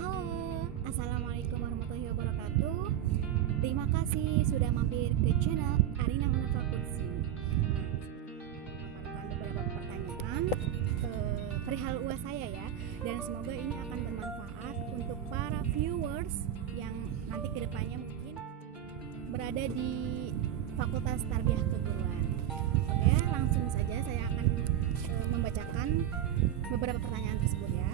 Halo, Assalamualaikum warahmatullahi wabarakatuh. Terima kasih sudah mampir ke channel Arina Hunafa Kudsi. Memaparkan beberapa pertanyaan perihal UAS saya ya, dan semoga ini akan bermanfaat untuk para viewers yang nanti kedepannya mungkin berada di Fakultas Tarbiyah Keguruan. Oke, langsung saja saya akan membacakan beberapa pertanyaan tersebut ya.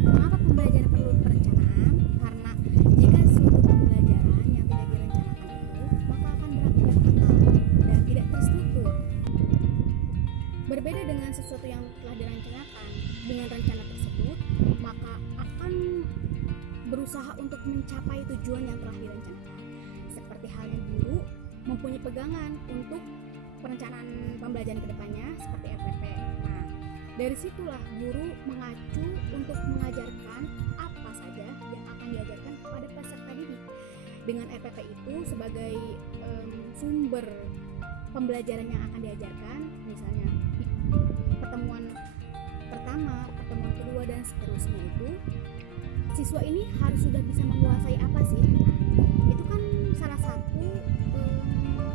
Mengapa pembelajaran perlu perencanaan? Karena jika suatu pembelajaran yang tidak direncanakan itu, maka akan berakibat fatal dan tidak terstruktur. Berbeda dengan sesuatu yang telah direncanakan, dengan rencana tersebut, maka akan berusaha untuk mencapai tujuan yang telah direncanakan. Seperti halnya guru mempunyai pegangan untuk perencanaan pembelajaran kedepannya seperti RPP. Nah, dari situlah guru mengacu untuk mengajarkan apa saja yang akan diajarkan kepada peserta didik. Dengan RPP itu sebagai sumber pembelajaran yang akan diajarkan, misalnya pertemuan pertama, pertemuan kedua dan seterusnya itu, siswa ini harus sudah bisa menguasai apa sih? Itu kan salah satu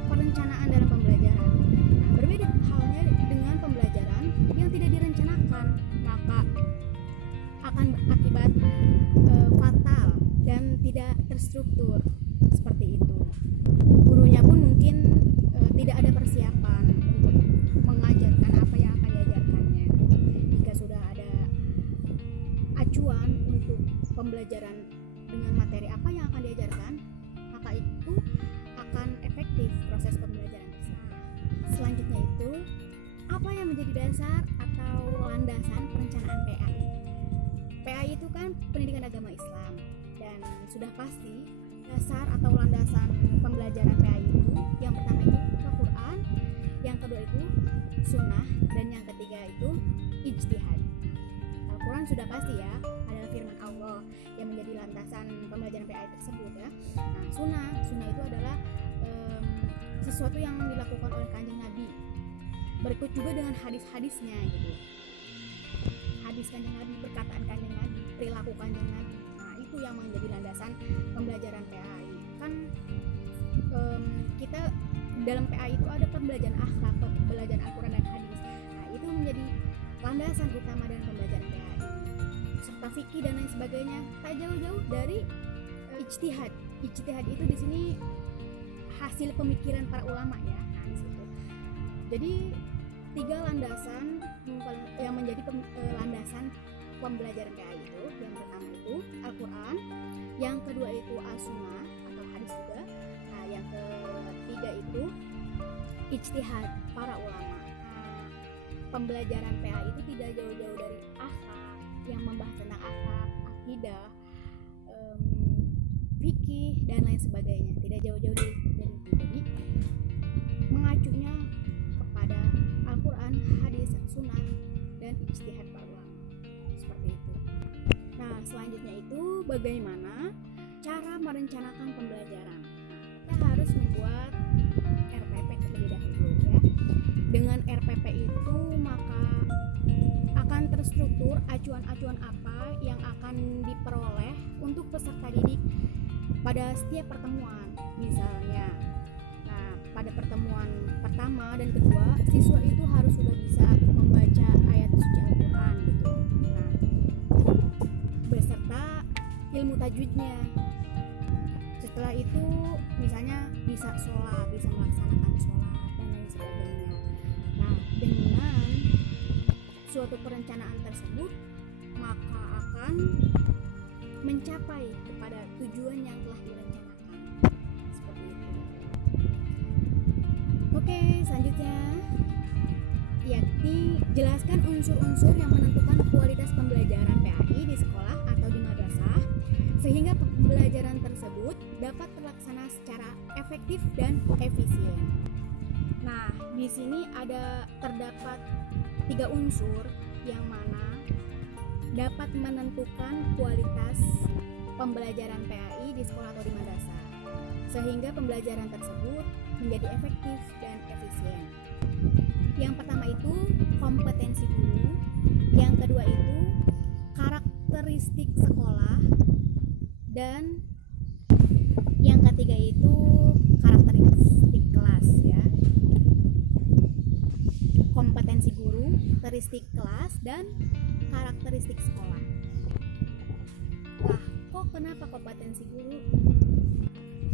perencanaan dalam pembelajaran. Nah, berbeda halnya dengan pembelajaran yang tidak direncanakan, maka akan berakibat fatal dan tidak terstruktur seperti itu. Gurunya pun mungkin tidak ada persiapan untuk mengajarkan apa yang akan diajarkannya. Jika sudah ada acuan untuk pembelajaran dengan materi apa yang akan diajarkan, maka itu akan efektif proses pembelajaran tersebut. Selanjutnya itu, apa yang menjadi dasar atau landasan perencanaan PAI? PAI itu kan pendidikan agama Islam, dan sudah pasti dasar atau landasan pembelajaran PAI itu yang pertama itu Al-Quran, yang kedua itu Sunnah, dan yang ketiga itu Ijtihad. Al-Quran sudah pasti ya, adalah firman Allah yang menjadi landasan pembelajaran PAI tersebut ya. Nah, Sunnah itu adalah sesuatu yang dilakukan oleh Kanjeng Nabi. Berikut juga dengan hadis-hadisnya gitu. Hadis Kanjeng Nabi, perkataan Kanjeng Nabi, perilaku Kanjeng Nabi. Nah, itu yang menjadi landasan pembelajaran PAI. Kan kita dalam PAI itu ada pembelajaran akhlak, pembelajaran Al-Quran dan hadis. Nah, itu menjadi landasan utama dalam pembelajaran PAI. Serta fikih dan lain sebagainya, tak jauh-jauh dari ijtihad. Ijtihad itu di sini hasil pemikiran para ulama ya. Nah, di situ. Jadi tiga landasan yang menjadi landasan pembelajaran PAI itu, yang pertama itu Al-Quran, yang kedua itu As-Sunnah atau hadis juga. Nah, yang ketiga itu ijtihad para ulama. Nah, pembelajaran PAI itu tidak jauh-jauh dari akhlak, yang membahas tentang akhlak, akidah, fikih dan lain sebagainya. Tidak jauh-jauh dari itu. Jadi mengacunya kepada Al-Quran, hadis, Sunnah, dan ijtihad para ulama. Seperti itu. Nah, selanjutnya itu bagaimana cara merencanakan pembelajaran. Kita harus membuat RPP terlebih dahulu ya. Dengan RPP itu maka akan terstruktur acuan-acuan apa yang akan diperoleh untuk peserta didik pada setiap pertemuan. Misalnya, nah, pada pertemuan pertama dan kedua, siswa itu harus sudah bisa membaca ayat suci Al-Quran gitu. Nah, beserta ilmu tajwidnya. Setelah itu misalnya bisa sholat, bisa melaksanakan sholat dan lain sebagainya. Nah, dengan suatu perencanaan tersebut maka akan mencapai kepada tujuan yang telah direncanakan. Seperti itu. Oke, selanjutnya yakni jelaskan unsur-unsur yang menentukan kualitas pembelajaran PAI di sekolah atau di madrasah sehingga pembelajaran tersebut dapat terlaksana secara efektif dan efisien. Nah, di sini terdapat 3 unsur yang mana dapat menentukan kualitas pembelajaran PAI di sekolah atau di madrasah sehingga pembelajaran tersebut menjadi efektif dan efisien. Yang pertama itu kompetensi guru, yang kedua itu karakter karakteristik sekolah, dan yang ketiga itu karakteristik kelas ya. Kompetensi guru, karakteristik kelas, dan karakteristik sekolah. Wah, kok kenapa kompetensi guru?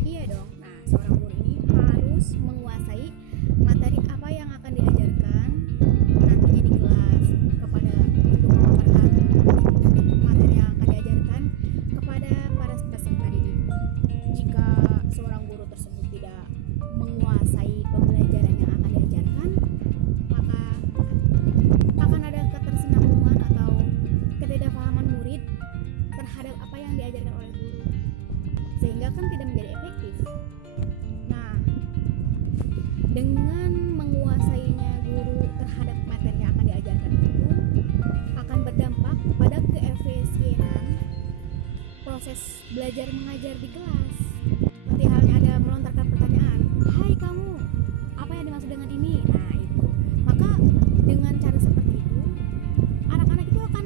Iya dong. Nah, seorang guru ini harus menguasai materi apa yang akan diajarkan nantinya di kelas, kepada untuk memaparkan materi yang akan diajarkan kepada para peserta didik. Jika seorang guru tersebut tidak menguasai pembelajaran yang akan diajarkan, maka akan ada ketersinambungan atau ketidakpahaman murid terhadap apa yang diajarkan oleh guru, sehingga kan tidak menjadi efektif. Nah, dengan menguasainya guru terhadap materi yang akan diajarkan itu akan berdampak pada keefisienan proses belajar mengajar di kelas. Seperti halnya ada melontarkan pertanyaan, "Hai kamu, apa yang dimaksud dengan ini?" Nah, itu. Maka dengan cara seperti itu, anak-anak itu akan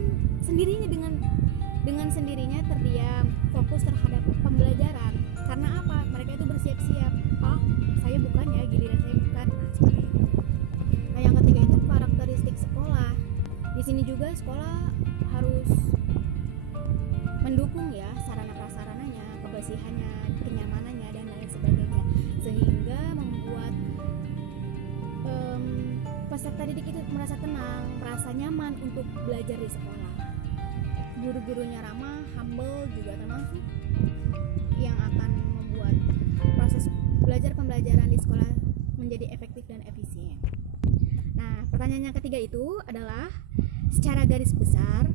dengan sendirinya terdiam, fokus terhadap pembelajaran. Karena apa? Mereka itu bersiap-siap. "Ah, saya bukan ya, giliran saya bukan." Nah, seperti itu. Nah, yang ketiga itu karakteristik sekolah. Di sini juga sekolah harus mendukung ya sarana prasarananya, kebersihannya, kenyamanannya, dan lain sebagainya, sehingga membuat peserta didik itu merasa tenang, merasa nyaman untuk belajar di sekolah. Guru-gurunya ramah, humble juga termasuk yang akan membuat proses belajar pembelajaran di sekolah menjadi efektif dan efisien. Nah, pertanyaan yang ketiga itu adalah, secara garis besar,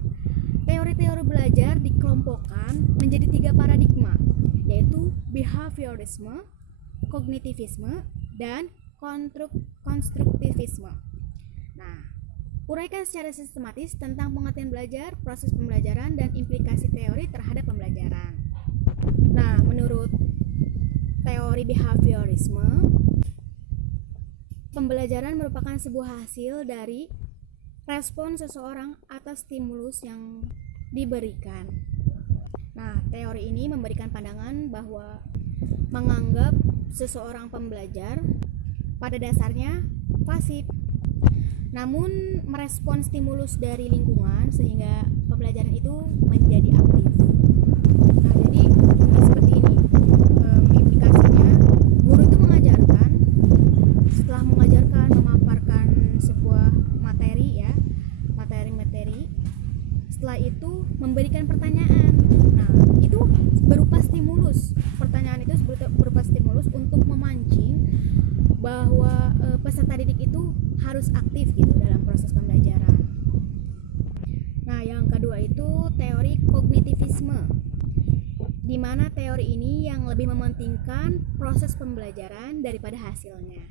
teori-teori belajar dikelompokkan menjadi 3 paradigma, yaitu behaviorisme, kognitivisme, dan konstruktivisme. Nah, uraikan secara sistematis tentang pengertian belajar, proses pembelajaran, dan implikasi teori terhadap pembelajaran. Nah, menurut teori behaviorisme, pembelajaran merupakan sebuah hasil dari respon seseorang atas stimulus yang diberikan. Nah, teori ini memberikan pandangan bahwa menganggap seseorang pembelajar pada dasarnya pasif, namun merespon stimulus dari lingkungan sehingga pembelajaran itu menjadi aktif. Nah, jadi seperti ini implikasinya. Guru itu mengajarkan, setelah mengajarkan, memaparkan sebuah materi ya, materi-materi. Setelah itu memberikan pertanyaan. Nah, itu berupa stimulus. Pertanyaan itu berupa stimulus untuk memancing bahwa peserta didik itu harus aktif gitu dalam proses pembelajaran. Nah, yang kedua itu teori kognitivisme, di mana teori ini yang lebih mementingkan proses pembelajaran daripada hasilnya.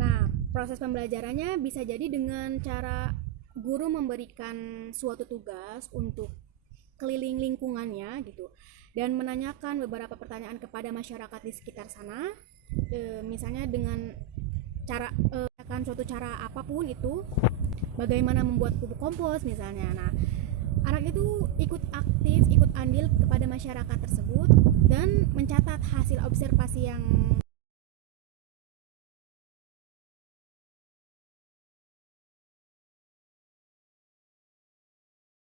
Nah, proses pembelajarannya bisa jadi dengan cara guru memberikan suatu tugas untuk keliling lingkungannya gitu, dan menanyakan beberapa pertanyaan kepada masyarakat di sekitar sana. Misalnya dengan cara suatu cara apapun itu, bagaimana membuat pupuk kompos misalnya. Nah, anak itu ikut aktif, ikut andil kepada masyarakat tersebut dan mencatat hasil observasi yang